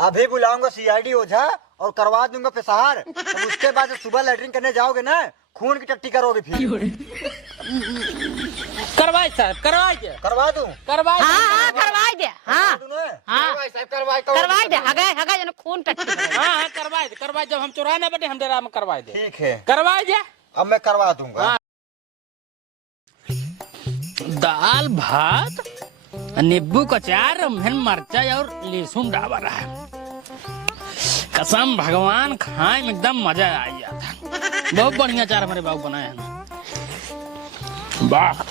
अभी बुलाऊंगा सीआईडी ओझा और करवा दूंगा पेशार। तब उसके बाद सुबह लैट्रिन करने जाओगे ना, खून की टट्टी करोगे फिर। करवाए साहब, करवाए दे, करवा दूं? करवाए। हाँ करवाए दे। हाँ करवाए दे। हगा जन खून टट्टी। हाँ करवाए। जब हम चुराने बैठे हम डेरा में करवाए दे। ठीक है, करवाए दे। अब मैं करवा दूंगा। दाल भात, नींबू का अचार, मिर्चा और लहसुन डाला रहा है। कसम भगवान, खाए में एकदम मजा आ गया था। बहुत बढ़िया अचार हमारे बाबू बनाए हैं। वाह।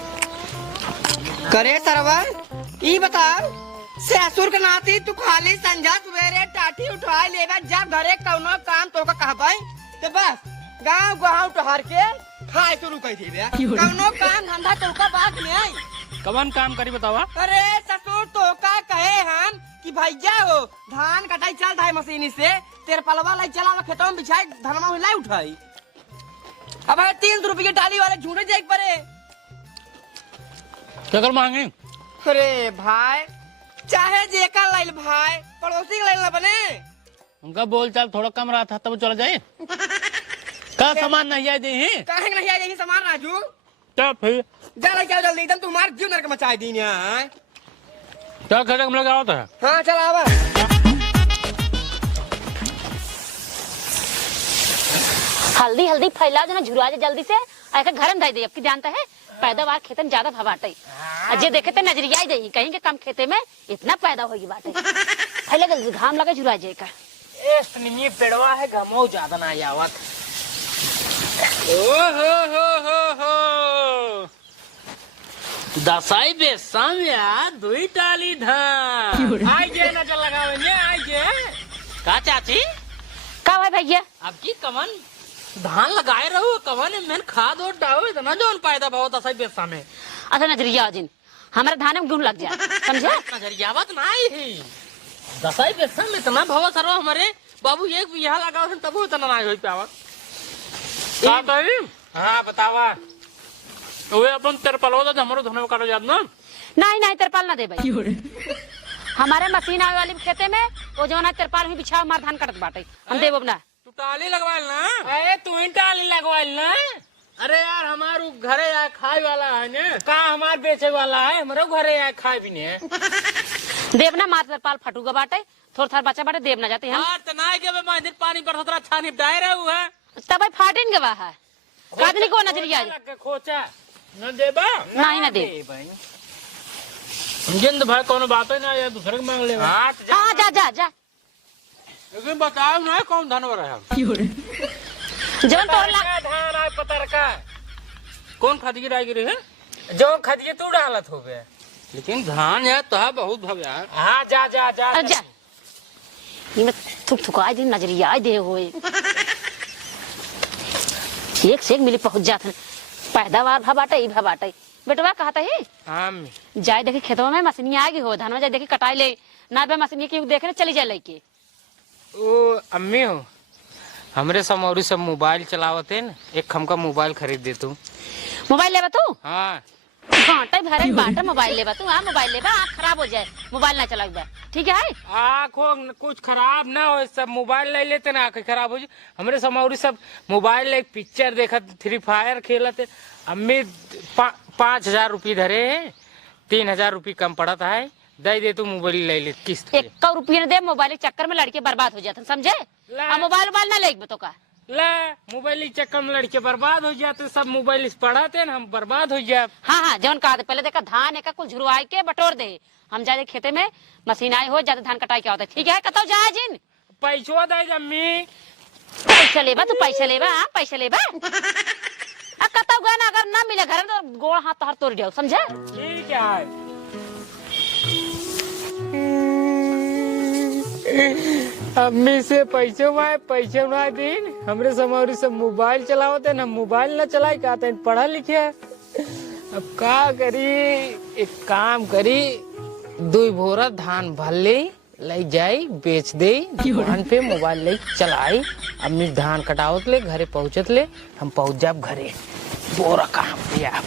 करे सरवन ई बताओ, ससुर के नाती तू खाली संझा सवेरे टाटी उठा लेबा, जब घरे कौनो काम तो कहबे तो बस गाँव टहर के खाए शुरू कर देबे। कौनो काम धंधा तो का बात नहीं। कवन काम करी बतावा? अरे ससुर तो का कहे हम कि भैया हो धान कटाई चल रहा है मशीन से, तेरे पलवा लाई चला खेतों में बिछाई धनमा लाई उठाई। अब 300 रुपये की टाली वाले झूठे देख पड़े। क्या कर मांगे? अरे भाई चाहे जेकर लाइल भाई, पड़ोसी के लाइल ना बने। उनका बोल चाल थोड़ा कम रहा था तब चला जाए। का सामान नहीं आए दे ही? काहे नहीं आई यही सामान राजू? क्या फिर? जरा क्या जल्दी एकदम तुम्हारे जीव नरक मचाई दी ने। क्या खर्चा कम लगा होता है? हाँ चल आवा। हल्दी हल्दी फैला देना, झुरा जल्दी से आकर घर में दे। अब की जानता है पैदावार खेतन ज्यादा भवाटे, अजय देखे तो नजरिया ही दही कहीं के कम खेते में इतना पैदा होगी बाटे। पहले जल्दी घाम लगा झुरा जे का। ए पेड़वा है, घमो ज्यादा ना आवत। ओ हो दसाई बेसम या दुई टाली धान आई जे ना चल लगावे ने आई जे। का चाची का भाई भैया अब की कमन धान लगाए रहो, कवन में खाद और डालो, इतना जो पैदा बहुत दसाई बेसम में। अच्छा नजरिया जिन हमारे धान में गुण लग जाए, समझे? नजरिया बात ना ही दसाई बेसम में इतना भव सरवा हमारे बाबू एक बिया लगाओ तब इतना ना हो पावा। का कही? हाँ बतावा। वे अपन तिरपाल होता हमरो धोने काटो याद ना? नहीं तिरपाल ना दे भाई। हमारे मशीन आवे वाली खेते में वो जो ना तिरपाल ही बिछा मार धान कटत बाटे, हम देबो ना। तू टाली लगवाइल ना? अरे तू ही टाली लगवाइल ना? अरे यार हमारू घरे आए खाए वाला है ने, का हमार बेचे वाला है, हमारो घरे आए खाए भी ने। देव ना मार तिरपाल फटूगा बाटे, थोड़ा थोड़ा बच्चा बाटे देव ना जाते हम। यार तना के मैं मंदिर पानी पर थोड़ा अच्छा निपटाए रहे हुआ है। तब भाई फाटिन गवा है कादनी को नजरिया खोचा न देबा नहीं ना दे जिंद भाई कोनो बात है ना या दूसरे के मांग ले। हां जा लेकिन बताओ ना कौन धन वाला है? जौन तोरला धान आए पतर का कौन खदगी राई गिरी है? जो खदगी तू डालत होबे, लेकिन धान है तो बहुत भव यार। हां जा ये मैं थुक दिन नजरिया दे होए एक से एक मिली पहुंच जाते पैदावार भबाटे बेटवा कहता है जाए देखी खेतों में मशीनी आएगी हो धान में जाए देखी कटाई ले ना बे मशीनी की देखे चली जाए लेके। ओ अम्मी हो हमरे समौरी सब मोबाइल चलावते न, एक हमका मोबाइल खरीद दे तू। मोबाइल लेबा तू? हाँ घंटे भरे बाटा मोबाइल लेबा तू? हाँ मोबाइल लेबा, आँख खराब हो जाए मोबाइल ना चलाबा, ठीक है? आँखों कुछ खराब ना हो, सब मोबाइल ले लेते ना आँखें खराब हो जाए। हमरे समौरी सब मोबाइल ले पिक्चर देखत, फ्री फायर खेलते। अम्मी 5,000 रुपये धरे है, 3,000 रुपये कम पड़ता है, दे तू मोबाइल ले ले किस्त। 1 रुपये न दे, मोबाइल के चक्कर में लड़के बर्बाद हो जाते, समझे? मोबाइल ना ले तो का ला मोबाइल के चक्कर में लड़के बर्बाद हो जाते, सब मोबाइल पढ़ाते ना हम बर्बाद हो जाए। हाँ जौन कहा पहले देखा धान एक कुल झुरवाई के बटोर दे, हम जाए खेते में मशीन आई हो जाते धान कटाई क्या होता है, ठीक है? कतो जाए जिन पैसो दे अम्मी। पैसा लेबा तू, पैसा लेबा पैसा लेबा कतो गाना अगर ना मिले घर में तो गोड़ हाथ हर तोड़ जाओ, समझे? ठीक है। अम्मी से पैसे ना दिन हमरे समौरी सब मोबाइल चलावते ना, मोबाइल ना चलाई कहते पढ़ा लिखे। अब का करी, एक काम करी 2 बोरा धान भर ले जाई बेच दे दुकान पे, मोबाइल ले चलाई। अम्मी धान कटावत ले घरे पहुंचत ले, हम पहुंच जाब घरे। बोरा काम दिया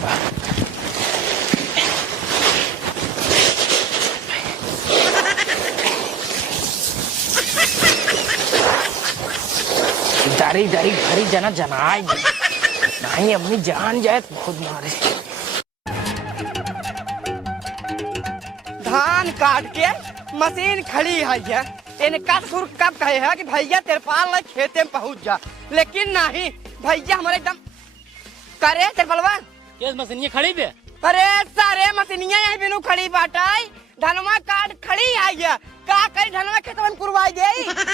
दारी दारी भरी जना जनाए नहीं अपनी जान जाए तो खुद मारे। धान काट के मशीन खड़ी है इनका सुर कब कहे है कि भैया तिरपाल खेते में पहुंच जा, लेकिन नहीं भैया हमारे एकदम करे तिरपलवा केस मशीन खड़ी पे। अरे सारे मशीनिया यही बिनु खड़ी बाटाई धनवा काट खड़ी आई है का करी धनवा खेतवा में कुरवाई दे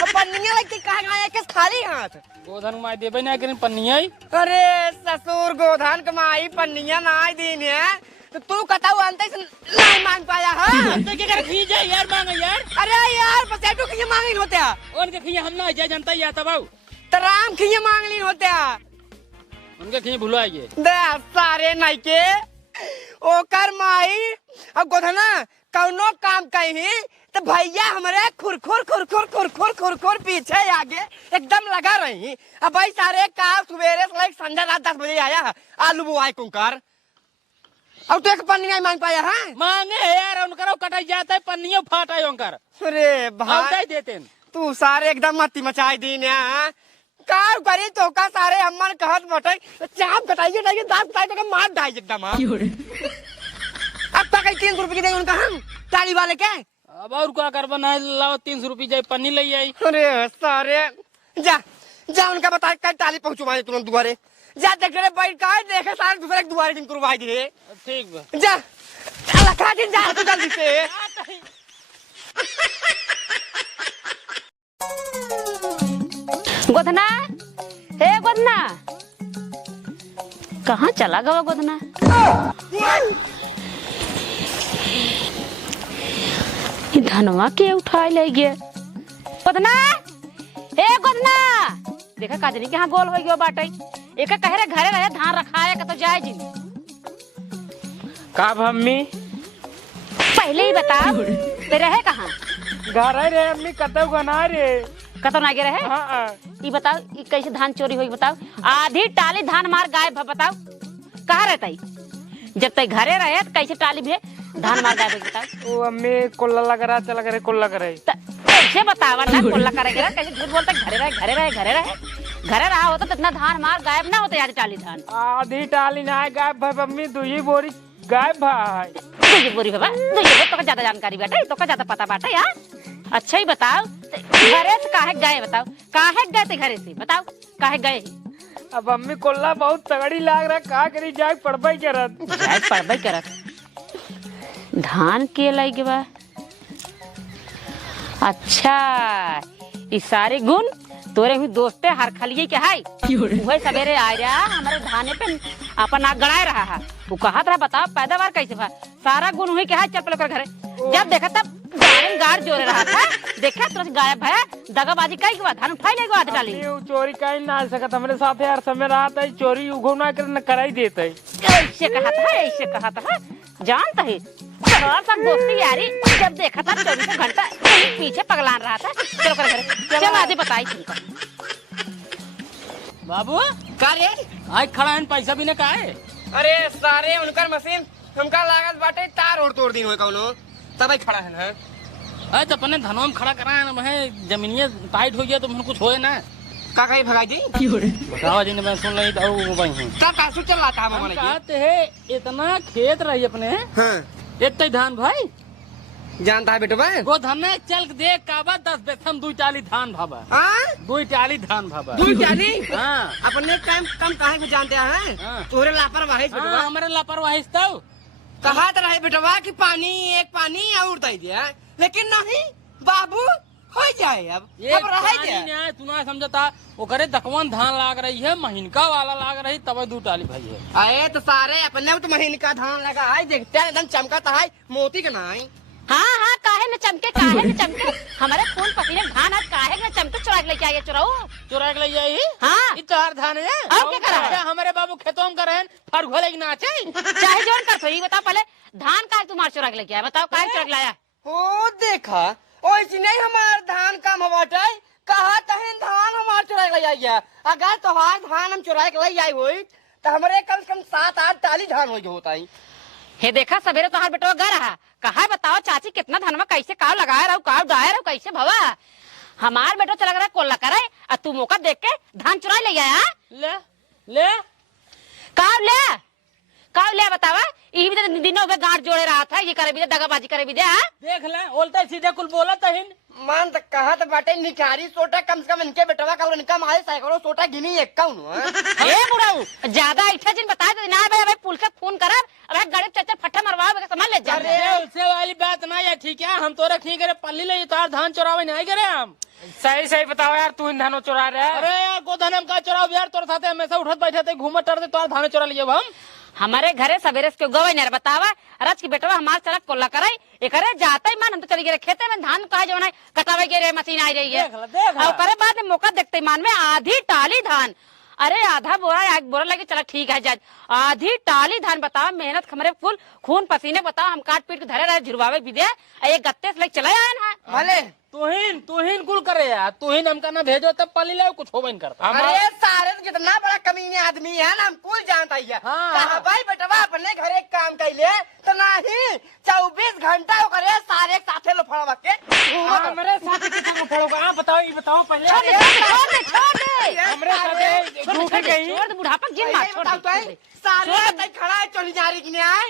पन्निया लगती कहा गया के खाली हाथ गोधन माई देबे ना करें पन्निया। अरे ससुर गोधन कमाई पन्निया ना दिन है तो तू कताऊ अंत से नहीं मांग पाया है तो क्या कर खींच जाए यार मांगे यार। अरे यार पसेटू की मांग होते हैं उनके खींच हम ना जाए जनता या तब तराम खिये मांग ली होते हैं उनके खींच भुलाइए दे सारे नहीं के ओकर माई अब गोधना कौनो काम कहीं तो भैया हमारे खुरखुर खुरखुर खुरखुर खुरखुर पीछे आगे एकदम लगा रही। अब भाई सारे काम सवेरे से लाइक संध्या रात 10 बजे आया है आलू बुआई कुंकर अब तो एक पन्नी नहीं मांग पाया है मांगे यार उनका कटाई जाता है पन्नियों फाटा है उनका। अरे भाई देते तू सारे एकदम मत्ती मचाई दी ने का करी तो का सारे अम्मन कहत बटे चाप कटाइए नहीं दांत कटाई तो मार डाई एकदम। अब तक 300 रुपए की दे उनका हम ताली वाले के अब और क्या कर बना लाओ 300 रुपये जाए पन्नी ले आई। अरे सारे जा जा उनका बता कर ताली पहुंचवाए तुरंत दुआरे जा देख रे बैठ का देखे सारे दूसरे के दुआरे दिन करवाई दे ठीक बा जा लखा दिन जा तू जल्दी से। गोधना हे गोधना कहाँ चला गया गोधना। धनवा के उठाए ले गए गोधना हे गोधना देखा काजनी के यहाँ गोल हो गयो बाटे एक कह रहे घरे रहे धान रखाया का तो जाए जी का मम्मी पहले ही बताओ ते रहे कहाँ घर रे अम्मी कतौ गना रे कतो ना गे रहे। हां ये बताओ ये कैसे धान चोरी हुई बताओ आधी टाली धान मार गायब बताओ कहाँ रहता जब तक घरे रहे तो कैसे टाली भी धान मार गायब बताओ। ओ अम्मी कोल्ला लग रहा चला करे कोल्ला करे कैसे बतावा ना कोल्ला करेगा कैसे झूठ बोलते घरे रहा होता तो इतना धान मार गायब ना होता आधी टाली धान आधी टाली ना गायब भाई मम्मी दुई बोरी गायब भाई दुई बोरी बाबा दुई बोरी तो ज्यादा जानकारी बाटे तो ज्यादा पता बाटे यार। अच्छा ही बताओ घरे से काहे गए बताओ काहे गए थे घरे से बताओ काहे गए। अब अम्मी कोल्ला बहुत तगड़ी लाग रहा का करी जाए पड़बई करत धान के लगे बा। अच्छा ये सारे गुण तोरे हुई दोस्ते हर खलिए के है वही सवेरे आ रहा हमारे धाने पे अपन आग गड़ाए रहा है वो कहा था बताओ पैदावार कैसे बा सारा गुण हुई के है चल पल घरे जब देखा तब गाड़ जोरे रहा था देखा तुरंत गायब है दगाबाजी कई के बाद धान उठाई ले आधी डाली चोरी कहीं ना सकत हमारे साथ यार समय रहा था चोरी उगो ना कर न कराई देते ऐसे कहा था जानता है सब दोस्ती यारी जब देखा था 24 घंटा पीछे पगलान रहा था चलो कर घरे चल आधी बताई तुमको बाबू का रे आज खड़ा है पैसा भी न का है। अरे सारे उनकर मशीन हमका लागत बाटे तार और तोड़ दिन हो कौनो तब खड़ा है ना अरे तो अपने धनों में खड़ा करा है मैं जमीनिया टाइट हो गया तो मैं कुछ होए ना का कहीं भगाई दी बताओ जी ने मैं सुन रही तो वही हूँ का कासू चल रहा था हमारे कहते है इतना खेत रही अपने हां इतने धान भाई जानता है बेटवा गो धने चल के देख काबा 10 बेथम 2 टाली धान भाबा हां 2 टाली धान भाबा 2 टाली हां अपने टाइम कम काहे को जानते हैं हाँ। तोरे लापरवाही बेटवा हमारे लापरवाही तो कहा तो रहे बेटवा कि पानी एक पानी और दे दिया लेकिन नहीं बाबू हो जाए अब रह जाए तू ना समझता वो करे दकवन धान लाग रही है महीनका वाला लाग रही तब 2 टाली भाई है। अरे तो सारे अपने तो महीने का धान लगा है देखते हैं एकदम चमकता है मोती का नहीं। हाँ काहे न चमके हमारे खून पसीने धान आज काहे न चमके चुरा के लेके आइए चुरा के ले जाई हाँ ये 4 धान है और क्या करा है हमारे बाबू खेतों में करे फर घोले ना चाहिए चाहे जोन कर तो ये बताओ पहले धान का तुम्हारे चुरा के लेके आया बताओ काहे चुरा के लाया ओ देखा ओइसे नहीं हमार धान कम हवाटे कहा तहन धान हमार चुरा के ले आइए अगर तोहार धान हम चुरा के ले आई होई तो हमारे कम से कम 7-8 टाली धान हो होता है। हे देखा सवेरे तोहार बेटवा गा रहा कहा बताओ चाची कितना धनवा कैसे काव लगाया रहो काव डाया रहो कैसे भवा हमार बेटो चला रहा कोल्ला करे और तू मौका देख के धान चुरा ले गया। ले ले का ले बतावा ई भी तो दिनों में गांठ जोड़े रहा था, ये करे भी दगाबाजी करे भी दे। देख ले बोलते सीधे कुल बोला तहिन। मान तक कहा तो बाटे निखारी सोटा कम से कम इनके बेटवा का और इनका मारे सैकड़ों सोटा गिनी एक कौन ए बुढ़ाऊ ज्यादा इच्छा जिन बता दे ना भाई, पुल से फोन करब, अबे गरीब चाचा फट्टा मरवाओ समझ ले जा। अरे उससे वाली बात ना है, ठीक है हम तो रखी करे पल्ली ले तार धान चुरावे नहीं करे हम। सही बताओ यार, तू इन धानों चुरा रहे। अरे यार को धान हम का चुराव यार, तोर साथे हमेशा उठत बैठते घूमत टरते तार धान चुरा लिए हम। हमारे घरे सवेरे के गवे नहीं बतावा रच की बेटवा हमार चलक कोल्ला करे ये करे जाता ही मान हम तो चली गए खेते में धान कहा जो है कटावे के रे मशीन आई रही है। और करे बाद में मौका देखते मान में आधी टाली धान, अरे आधा बोरा एक बोरा लगे चला ठीक है जाज, आधी टाली धान बताओ मेहनत हमारे फुल खून पसीने बताओ हम काट पीट के धरे रहे झुरवावे भी दे ये गत्ते से चले आए ना भले तुहिन कुल करे यार, तुहिन हमका ना भेजो तब पल्ली ले कुछ हो नहीं करता। अरे सारे तो कितना बड़ा कमीने आदमी है ना, हम कुल जानता ही है। कहा भाई बेटवा अपने घरे काम कैले तो नहीं 24 घंटा वो करे सारे साथे लो फड़वा के हमारे साथ कितना पड़ोगा आप बताओ, ये बताओ पहले हमारे साथ झूठे गई छोड़ दे बुढ़ापा जिन मार छोड़ दे। सारे तय खड़ा है चोली जारी की आए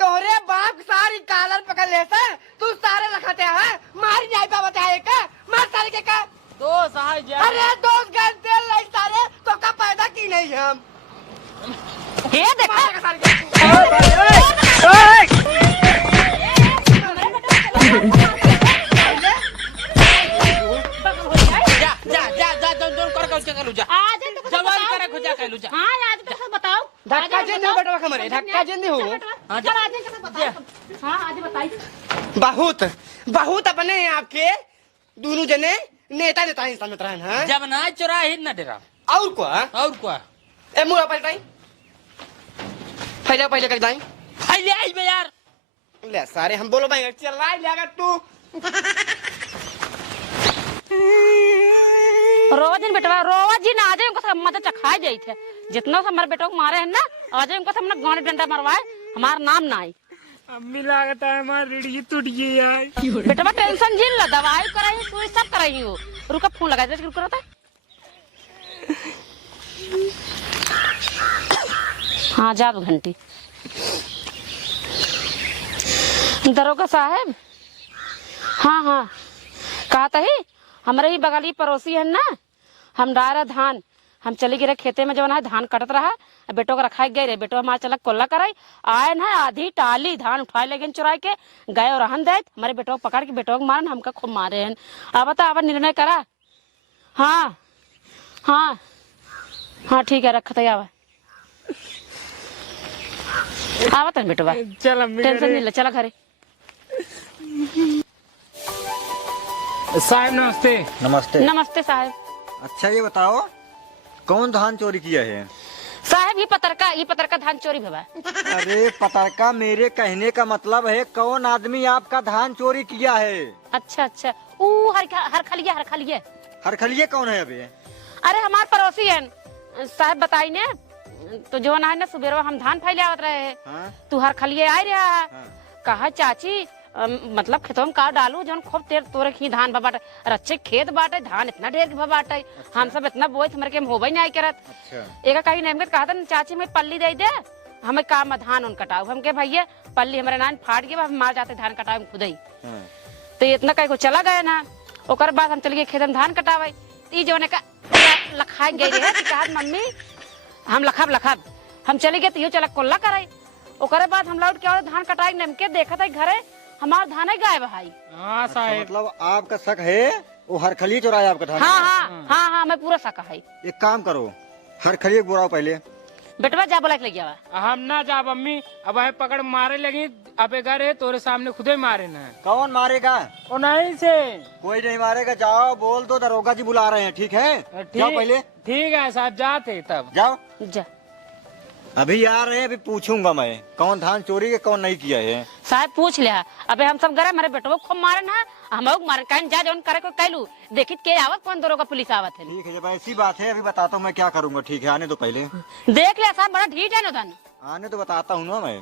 तोरे बाप सारी कालर पकड़ ले से तू सारे रखते हैं मारी जाए बाबा बताए का मार सारे के का दो सहाय जा। अरे 2 घंटे लाई सारे तो का पैदा की नहीं हम ये देखा मार के सारे के जा आज तो जवान करे खुजा कहलू जा। हां आज तो सब बताओ धक्का जे दे बेटवा हमारे धक्का जे दे हो चल आज कैसे बताओ। हां आज बताई बहुत बहुत अपने हैं आपके दोनों जने नेता नेता इंसान में रहन हैं जब ना चुरा ही ना डेरा और को ए मुरा पलटाई पहले कर दाई पहले आई बे यार ले सारे हम बोलो भाई चल लाई लेगा तू रोज दिन बेटवा रोज दिन आ जाए उनको सब मदद चखाए जाई थे जितना से हमारे बेटों को मारे हैं ना आ जाए उनको सब ना गांड डंडा मरवाए हमारा नाम ना आई। अम्मी लागत है हमारी रीढ़ी टूट गई यार। बेटवा टेंशन जिन ला दवाई कराई सुई सब कराई हो रुका फोन लगा दे रुक रहा था। हाँ जा 2 घंटे दरोगा साहब। हाँ कहा था ही हमारे ही बगली पड़ोसी है ना, हम डारा धान हम चले गए खेते में जब ना धान कटत रहा बेटो को रखा गए रे बेटो हमारे चलक कोल्ला कराई आए ना आधी टाली धान उठाए लगे चुराई के गए और रहन दे हमारे बेटो को पकड़ के बेटो को मारन हमका खूब मारे हैं। अब बता अब निर्णय करा। हाँ ठीक है रखते आवा आवत बेटवा चल अम्मी टेंशन नहीं ले चला घरे। साहब नमस्ते। नमस्ते। नमस्ते साहब। अच्छा ये बताओ कौन धान चोरी किया है? साहब ये पतरका धान चोरी भवा। अरे पतरका मेरे कहने का मतलब है कौन आदमी आपका धान चोरी किया है? अच्छा ऊ हर खलिए हरखलिए कौन है अभी? अरे हमार पड़ोसी है साहब बताई ने तो जो ना सुबेरवा हम धान फैले आवत रहे है हाँ? तू हर खलिए आए रहा हाँ। कहा चाची मतलब खेतों में का डालू जौन खूब तेर तोरे ही धान बाटे रच्चे खेत बाटे धान इतना ढेर बाटे। अच्छा। हम सब इतना बोए हमारे के होबे नहीं करत। अच्छा। एक कहीं नेमगत कहा था चाची मैं पल्ली दे दे हमें काम धान उन कटाऊ हम के भैया पल्ली हमारे नान फाट गए हम मार जाते धान कटाऊ खुद ही। हाँ। तो इतना कहीं को चला गया ना ओकर बाद हम चल गए खेत में धान कटावे जो ने का लखाई गई रहे कहा मम्मी हम लखब हम चले गए तो चला कोल्ला कराई ओकर बाद हम लौट के धान कटाई नमके देखा था घरे हमारा धान गाय भाई। हाँ अच्छा, साहब मतलब आपका शक है वो हरखलिए चुराया आपका धान? हाँ मैं पूरा शक है। एक काम करो हरखलिए बुराओ पहले बेटवा जा बोला ले गया हम ना जा अम्मी अब हमें पकड़ मारे लगी अबे गए तोरे सामने खुदे मारे ना। कौन मारेगा? ओ नहीं से कोई नहीं मारेगा जाओ बोल दो दरोगा जी बुला रहे हैं। ठीक है जाओ पहले। ठीक है साहब जाते तब जाओ जा अभी आ रहे हैं अभी पूछूंगा मैं कौन धान चोरी के कौन नहीं किया है। साहब पूछ लिया अबे हम सब गए हमारे बेटो खूब मारे ना हम मारे कहीं जा जौन करे को कैलू देखित के आवत कौन दरोगा पुलिस आवत है। ठीक है जब ऐसी बात है अभी बताता हूँ मैं क्या करूंगा। ठीक है आने दो पहले। देख लिया साहब बड़ा ढीठ है ना धान आने तो बताता हूँ ना मैं।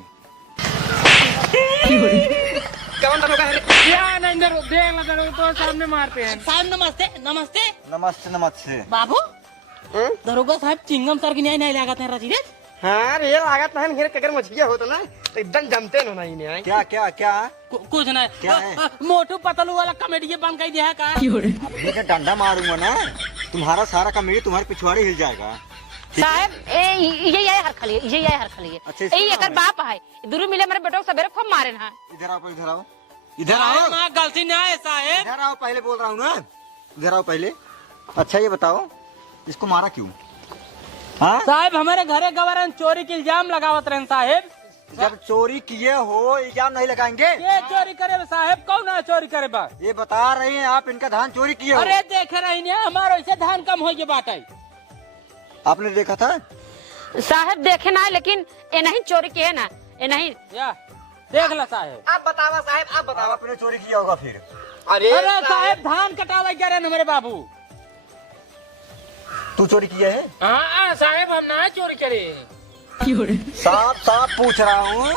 कौन दरोगा है क्या नहीं इधर देख लगा तो सामने मारते हैं। साहब नमस्ते नमस्ते। नमस्ते नमस्ते। बाबू दरोगा साहब चिंगम सर की न्याय नहीं लागत है रसीद। हाँ रे लागत नहीं हिर कगर मछलिया होता ना तो एकदम जमते न नहीं नहीं क्या क्या क्या कुछ नहीं। क्या है? मोटू पतलू वाला कॉमेडी बंद कर दिया का। अभी मैं डंडा मारूंगा ना, तुम्हारा सारा कमेटी तुम्हारे पिछवाड़े हिल जाएगा। साहब ये हर खलिए अच्छा, इसका ए एकर नाम है। बाप है दुरु मिले मेरे बेटो सवेरे खूब मारे ना। इधर आओ, इधर आओ, इधर आओ, माँ गलती नहीं है साहेब। इधर आओ, पहले बोल रहा हूँ ना, इधर आओ पहले। अच्छा ये बताओ इसको मारा क्यों? हाँ, साहब हमारे घरे गवारन चोरी के इल्जाम लगावत रहे साहेब। जब चोरी किए हो इल्जाम नहीं लगाएंगे। ये चोरी करे साहेब कौन ना चोरी करे बा। ये बता रहे हैं आप इनका धान चोरी किए हो। अरे देख रही नहीं हमारे ऐसे धान कम हो गए बाटे। आपने देखा था? साहब देखे ना लेकिन ये नहीं चोरी किए ना ये नहीं। या देख ला साहेब। आप बतावा साहब आप बतावा। आपने चोरी किया होगा फिर। अरे अरे साहेब धान कटावा क्या रहे मेरे बाबू। तू चोरी किया है? हाँ साहब हम ना चोरी करे। साफ साफ पूछ रहा हूँ,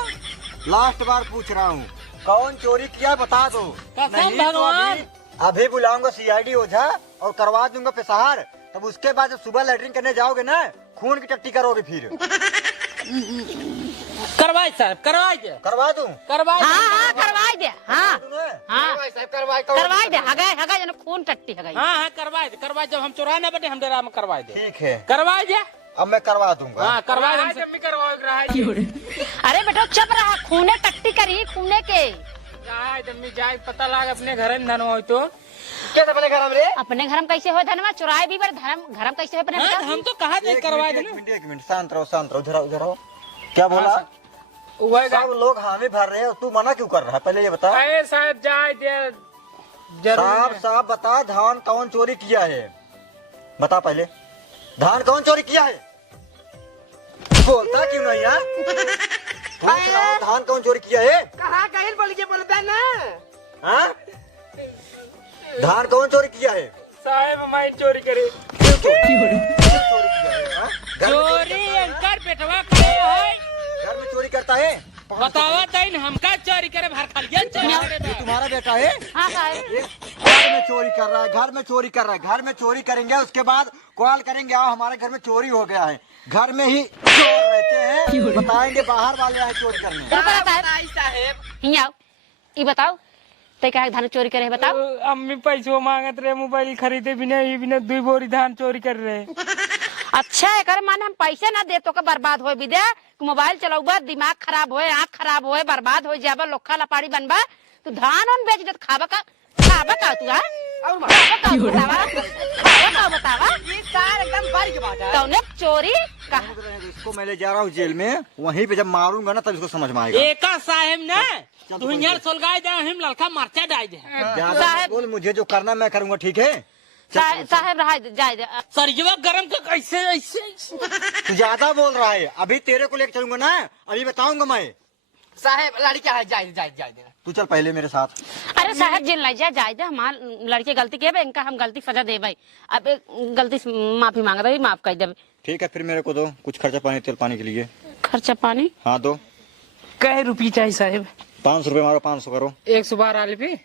लास्ट बार पूछ रहा हूँ, कौन चोरी किया बता दो। कसम नहीं तो भगवान। अभी बुलाऊंगा CID ओझा और करवा दूंगा पेशार। तब उसके बाद जब सुबह लैट्रिन करने जाओगे ना, खून की टट्टी करोगे फिर। करवाए साहब करवाए दे करवा दूं? करवाए। हाँ करवाई दे। हाँ हाँ साहब करवाए करवाई दे हगाए जन खून टट्टी हगाई। हाँ करवाए दे करवाए। जब हम चुराने बैठे हम डेरा में करवाए दे। ठीक है, करवाए दे। अब मैं करवा दूंगा। हाँ करवाए दे हमसे। जब भी करवाओ रहा अरे बेटो चुप रहा खूने टट्टी करी खूने के। जाए पता लग अपने घर में धन हो तो क्या अपने घर में रे? अपने घर में कैसे हो धनवा चुराए भी बार घर में कैसे हो अपने हाँ, बेटा? हम तो कहा दे करवाए दे ना। एक मिनट शांत रहो, शांत रहो, उधर आओ। क्या बोला? सब लोग हामी भर रहे हैं, तू मना क्यों कर रहा है? पहले ये बता। अरे साहब जाए दे जरूर साफ साफ बता, धान कौन चोरी किया है? बता पहले, धान कौन चोरी किया है? बोलता क्यों नहीं है? पूछ रहा हूँ, धान कौन चोरी किया है? कहाँ गए बोलिए बोलता ना। हाँ? धान कौन चोरी किया है? साहब हमारी चोरी करे। क्यों चोरी किया है? हाँ? घर में चोरी अंकर बेटवा करे है। घर में चोरी करता है? बतावा तैन हमका चोरी करे भर खालिया चोरी करे ये बा। तुम्हारा बेटा है? हाँ साहब ये घर में चोरी कर रहा है, घर में चोरी कर रहा है, घर में चोरी करेंगे, उसके बाद कॉल करेंगे आओ हमारे घर में चोरी हो गया है। घर में ही चोर रहते हैं, बताएंगे बाहर वाले आए चोरी करने। रुको ना साहब साहब ही आओ ये बताओ ते का धान चोरी करे है बताओ। अम्मी पैसों मांगत रहे, मोबाइल खरीदे बिना ये बिना 2 बोरी धान चोरी कर रहे। अच्छा है करे माने हम पैसे ना दे तो का बर्बाद होए विद्या मोबाइल चलाऊबा दिमाग खराब होए आँख खराब होए बर्बाद हो जाबा लोखा लपाड़ी बनबा तू धान उन बेच दे खाबा का तू हाँ? बतावा ये सार एकदम बारी की बात है। तौने चोरी का इसको मैं ले जा रहा हूँ जेल में, वहीं पे जब मारूंगा ना तब इसको समझ में आएगा। एका साहेब ने तू यार सोलगाय दे हम लड़का मरचा डाल दे। ज्यादा मत बोल, मुझे जो करना मैं करूंगा, ठीक है? साहब रहा जाए दे सरजवा गरम का कैसे ऐसे तू ज्यादा बोल रहा है, अभी तेरे को लेकर चलूंगा ना, अभी बताऊंगा मैं। साहब लड़का है जाए देना। तू चल पहले मेरे साथ। अरे साहब जेल नहीं जाए दे हमार लड़के गलती किए बे इनका हम गलती सजा दे भाई अब गलती से माफी मांग रही माफ कर दे। ठीक है, फिर मेरे को दो कुछ खर्चा पानी तेल पानी के लिए। खर्चा पानी हाँ दो। कई रुपये चाहिए साहब? 500 रुपए मारो, 500 करो। 112 रुपये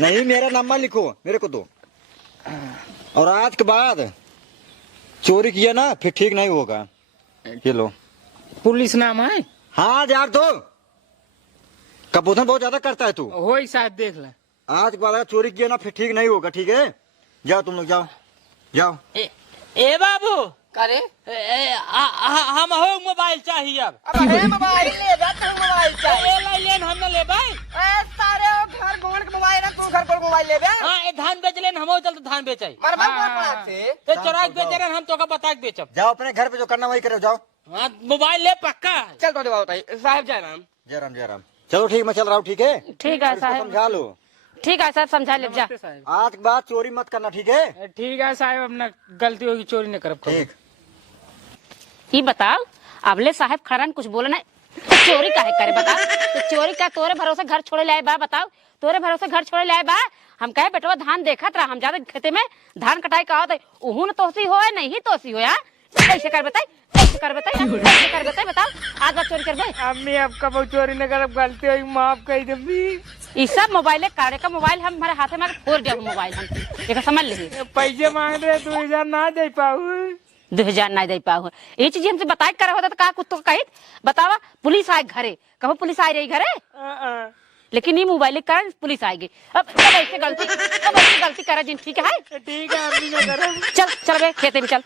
नहीं, मेरा नंबर लिखो, मेरे को दो। और आज के बाद चोरी किया ना फिर ठीक नहीं होगा। ये लो। पुलिस नाम है? हाँ यार दो, कबूतन बहुत ज्यादा करता है तू। हो ही साहब देख ले। आज के बाद अगर चोरी किया ना फिर ठीक नहीं होगा, ठीक है? जाओ तुम लोग, जाओ जाओ। ए बाबू करे हम हो मोबाइल चाहिए अब। अब है मोबाइल ले जा तू मोबाइल चाहिए। ए लाई लेन हमने ले भाई। ए सारे घर गोड़ के मोबाइल है तू घर पर मोबाइल ले बे। हाँ ए धान बेच लेन हम चल तो धान बेचाई। मरबा कोन से ए चोराई बेचे रहे हम तो का बता के बेचब। जाओ अपने घर पे जो करना वही करो, जाओ। हाँ मोबाइल ले पक्का। चल तो दबाओ ताई साहब जाए नाम। जय राम जय राम। चलो ठीक, मैं चल रहा हूँ, ठीक है? ठीक है इसको साहब समझा लो, ठीक है साहब समझा ले जा। साहब आज के बाद चोरी मत करना, ठीक है? ठीक है साहब, अपना गलती होगी चोरी न करब। ठीक। ये बताओ अबले साहब खरन कुछ बोला नहीं तो चोरी काहे करे बताओ। तो चोरी का तोरे भरोसे घर छोड़े लाए बा बताओ तोरे भरोसे घर छोड़े लाए बा। हम कहे बेटवा धान देखत रहा हम ज्यादा खेते में धान कटाई का होता उहू न तोसी हो नहीं तोसी हो यार कैसे कर बताई कैसे कर बताए कैसे कर बताए बताओ आज बात चोरी करबे अम्मी अब कब चोरी न करब, गलती हुई माफ कर दे अम्मी। ई सब मोबाइल कारे का मोबाइल हम हमारे हाथ में फोड़ दिया मोबाइल हम एक समझ ले पैसे मांग रहे 2000 ना दे पाऊ। 2000 नहीं दे पाओ ये चीज हमसे बताए करे होता तो का कुत्तो कहित बतावा पुलिस आए घरे कहो पुलिस आई रही घरे लेकिन ये मोबाइल कारण पुलिस आएगी। अब ऐसे गलती करे जिन ठीक है ठीक है अम्मी ना करो। चल चल बे खेते में चल